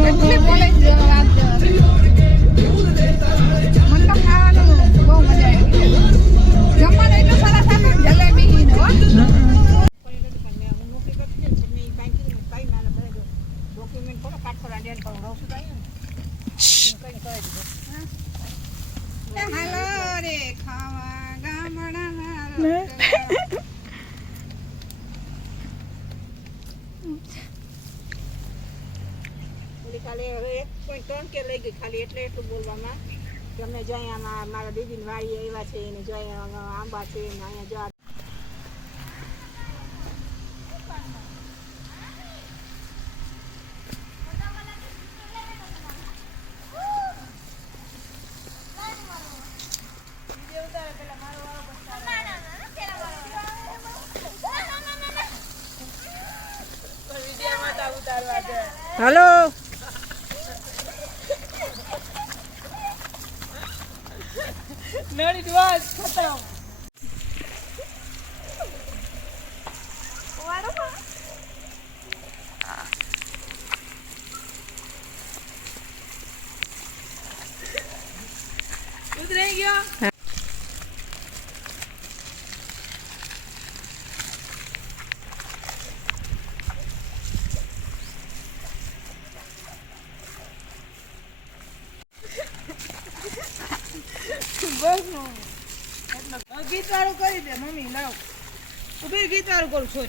એટલી બોલે જ વાત મને તો ખાવાનું બહુ મજા આવી જમવાનું એટલું સરસ હતું ને જલેબી ને હો એ હાલો રે ખાવા રોટલા. ખાલી હવે એક ત્રણ કે લઈ ગઈ ખાલી એટલે એટલું બોલવામાં. કે અમે જો અહીંયા મારા દીદીની વાડી આવ્યા છે એને જો આંબા છે ને અહીંયા જો આ નળી ડવાસ ખતમ ઉતરાઈ ગયો બસ ગીત વાળું કરી દે મમ્મી લાવ. ઊભી ગીત વાળું કરું સોરી